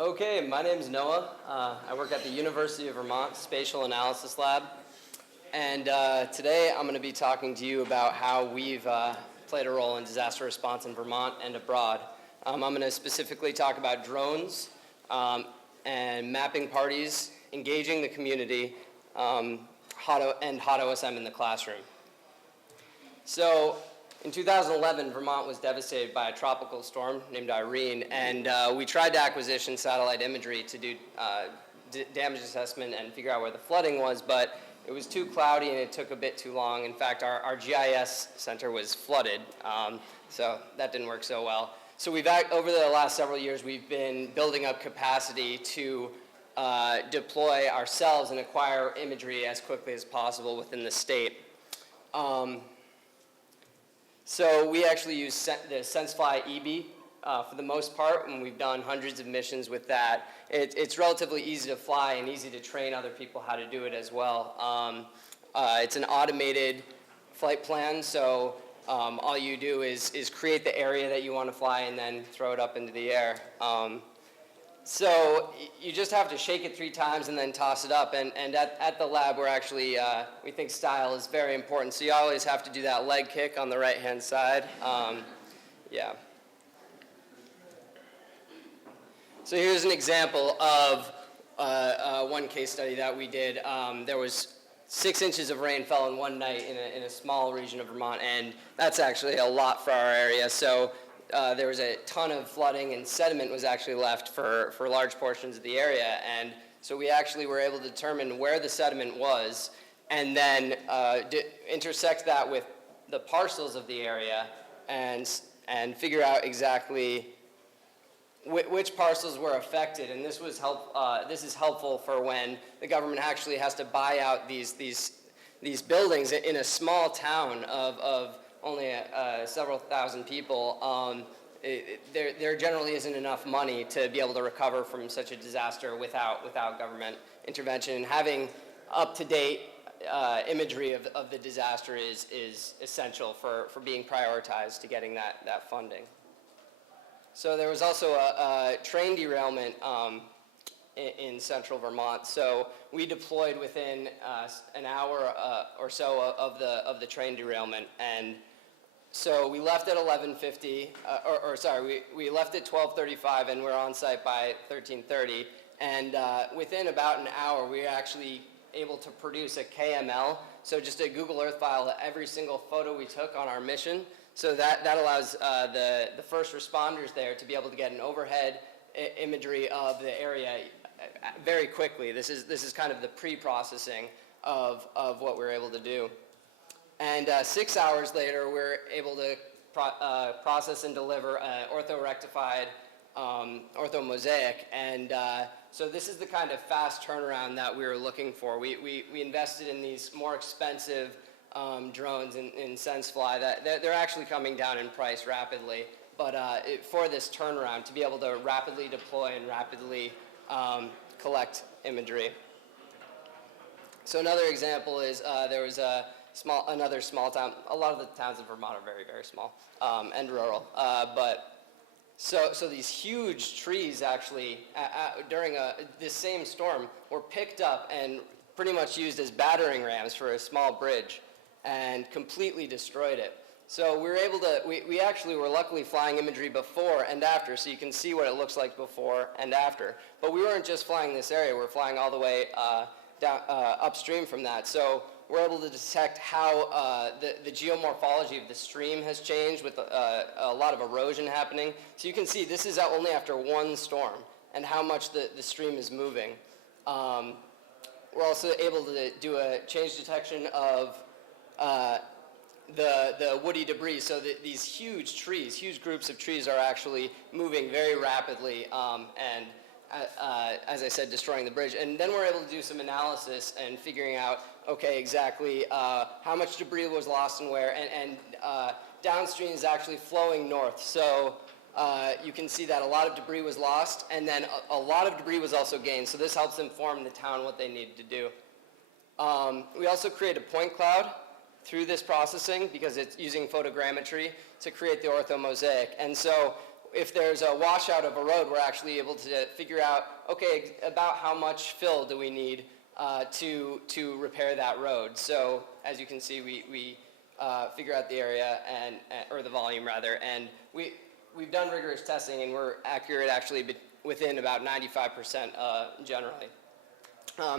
Okay, my name is Noah. I work at the University of Vermont Spatial Analysis Lab. And today I'm going to be talking to you about how we've played a role in disaster response in Vermont and abroad. I'm going to specifically talk about drones and mapping parties, engaging the community, and hot OSM in the classroom. So in 2011, Vermont was devastated by a tropical storm named Irene, and we tried to acquisition satellite imagery to do damage assessment and figure out where the flooding was, but it was too cloudy and it took a bit too long. In fact, our GIS center was flooded, so that didn't work so well. So over the last several years, we've been building up capacity to deploy ourselves and acquire imagery as quickly as possible within the state. So we actually use the SenseFly EB for the most part, and we've done hundreds of missions with that. It's relatively easy to fly and easy to train other people how to do it as well. It's an automated flight plan, so all you do is create the area that you want to fly and then throw it up into the air. So you just have to shake it 3 times and then toss it up. And at the lab, we're actually, we think style is very important. So you always have to do that leg kick on the right-hand side. Yeah. So here's an example of one case study that we did. There was 6 inches of rain fell in one night in a small region of Vermont, and that's actually a lot for our area. So there was a ton of flooding, and sediment was actually left for large portions of the area. And so we actually were able to determine where the sediment was and then intersect that with the parcels of the area and figure out exactly which parcels were affected. And this is helpful for when the government actually has to buy out these buildings in a small town of only several thousand people. There generally isn't enough money to be able to recover from such a disaster without government intervention. And having up-to-date imagery of the disaster is essential for being prioritized to getting that funding. So there was also a train derailment in central Vermont. So we deployed within an hour or so of the train derailment, and so we left at 11:50, we left at 12:35, and we're on site by 13:30. And within about an hour, we were actually able to produce a KML, so just a Google Earth file of every single photo we took on our mission. So that allows the first responders there to be able to get an overhead imagery of the area very quickly. This is kind of the pre-processing of what we're able to do. And 6 hours later, we're able to process and deliver an ortho-rectified orthomosaic. And so this is the kind of fast turnaround that we were looking for. We invested in these more expensive drones in SenseFly that they're actually coming down in price rapidly. But for this turnaround, to be able to rapidly deploy and rapidly collect imagery. So another example is there was another small town. A lot of the towns in Vermont are very, very small and rural. So these huge trees actually during this same storm were picked up and pretty much used as battering rams for a small bridge and completely destroyed it. So we were able to, we actually were luckily flying imagery before and after, so you can see what it looks like before and after. But we weren't just flying this area, we were flying all the way down, upstream from that. So we're able to detect how the geomorphology of the stream has changed with a lot of erosion happening. So you can see this is only after one storm and how much the stream is moving. We're also able to do a change detection of the woody debris. So these huge trees, huge groups of trees are actually moving very rapidly and as I said, destroying the bridge. And then we're able to do some analysis and figuring out, okay, exactly how much debris was lost and where, and downstream is actually flowing north. So you can see that a lot of debris was lost, and then a lot of debris was also gained. So this helps inform the town what they needed to do. We also create a point cloud through this processing because it's using photogrammetry to create the orthomosaic. And so if there's a washout of a road, we're actually able to figure out, okay, about how much fill do we need to repair that road. So as you can see, we figure out the area or the volume rather, and we've done rigorous testing, and we're accurate actually within about 95% generally.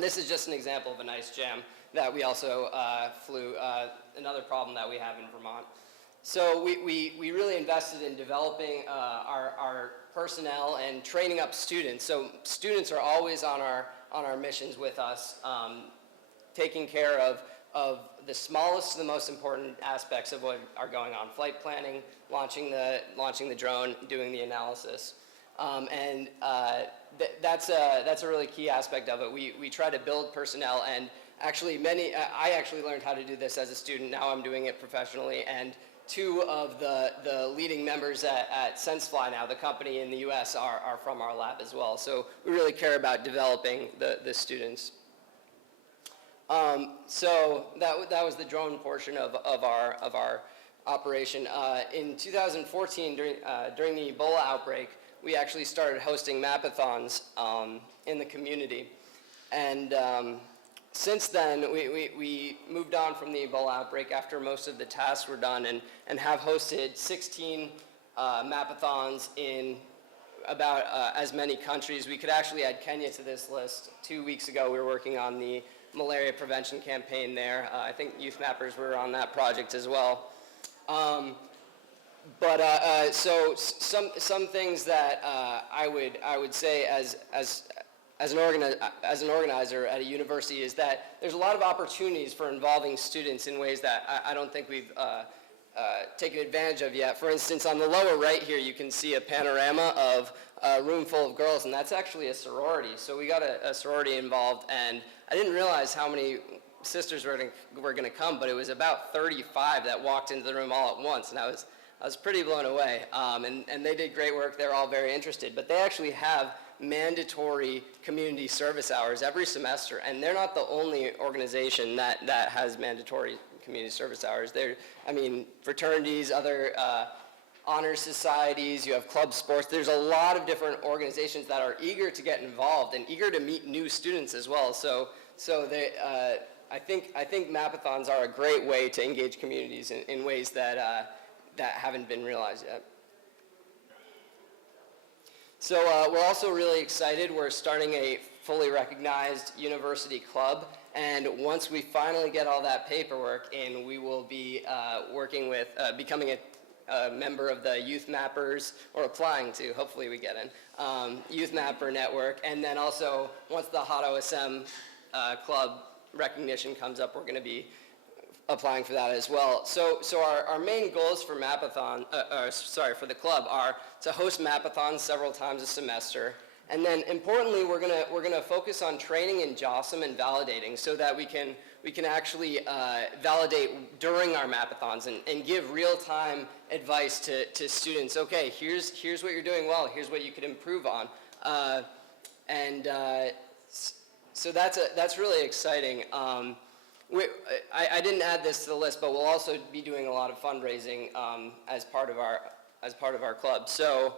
This is just an example of an ice jam that we also flew, another problem that we have in Vermont. So we really invested in developing our personnel and training up students. So students are always on our missions with us, taking care of the smallest to the most important aspects of what are going on: flight planning, launching the drone, doing the analysis. That's a really key aspect of it. We try to build personnel, and actually I actually learned how to do this as a student. Now I'm doing it professionally, and two of the leading members at SenseFly now, the company in the US, are from our lab as well. So we really care about developing the students. So that was the drone portion of our operation. In 2014, during the Ebola outbreak, we actually started hosting Mapathons in the community. And since then, we moved on from the Ebola outbreak after most of the tasks were done, and have hosted 16 Mapathons in about as many countries. We could actually add Kenya to this list. 2 weeks ago, we were working on the malaria prevention campaign there. I think youth mappers were on that project as well. So some things that I would say as an organizer at a university is that there's a lot of opportunities for involving students in ways that I don't think we've taken advantage of yet. For instance, on the lower right here, you can see a panorama of a room full of girls, and that's actually a sorority. So we got a sorority involved, and I didn't realize how many sisters were going to come, but it was about 35 that walked into the room all at once, and I was pretty blown away. And they did great work. They're all very interested, but they actually have mandatory community service hours every semester, and they're not the only organization that has mandatory community service hours. Fraternities, other honor societies, you have club sports. There's a lot of different organizations that are eager to get involved and eager to meet new students as well. So I think Mapathons are a great way to engage communities in ways that haven't been realized yet. So we're also really excited. We're starting a fully recognized university club, and once we finally get all that paperwork in, we will be working with becoming a member of the Youth Mappers, or applying to, hopefully we get in, Youth Mapper Network, and then also once the Hot OSM club recognition comes up, we're going to be applying for that as well. So our main goals for Mapathon, for the club, are to host Mapathons several times a semester, and then importantly, we're gonna focus on training in JOSM and validating, so that we can actually validate during our Mapathons and give real-time advice to students. Okay, here's what you're doing well. Here's what you could improve on, so that's really exciting. I didn't add this to the list, but we'll also be doing a lot of fundraising as part of our club. So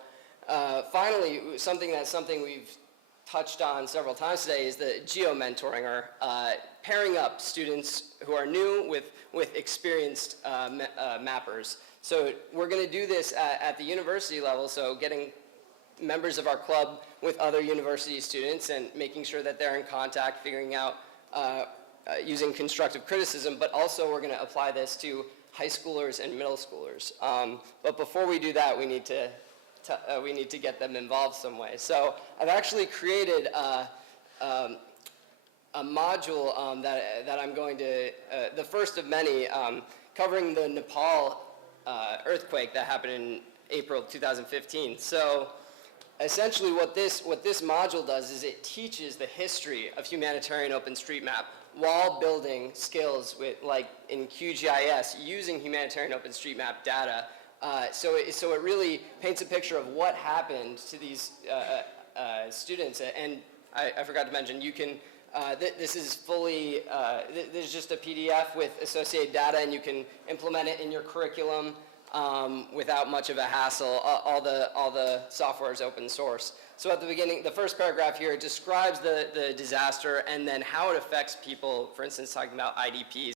finally, something we've touched on several times today is the geo-mentoring, or pairing up students who are new with experienced mappers. So we're going to do this at the university level, so getting members of our club with other university students and making sure that they're in contact, figuring out using constructive criticism, but also we're going to apply this to high schoolers and middle schoolers. But before we do that, we need to get them involved some way. So I've actually created a module that I'm going to, the first of many, covering the Nepal earthquake that happened in April 2015. So essentially what this module does is it teaches the history of Humanitarian OpenStreetMap while building skills like in QGIS using Humanitarian OpenStreetMap data. So it really paints a picture of what happened to these students. And I forgot to mention, you can, this is fully, there's just a PDF with associated data, and you can implement it in your curriculum. without much of a hassle. All the software is open source. So at the beginning, the first paragraph here describes the disaster and then how it affects people, for instance, talking about IDPs.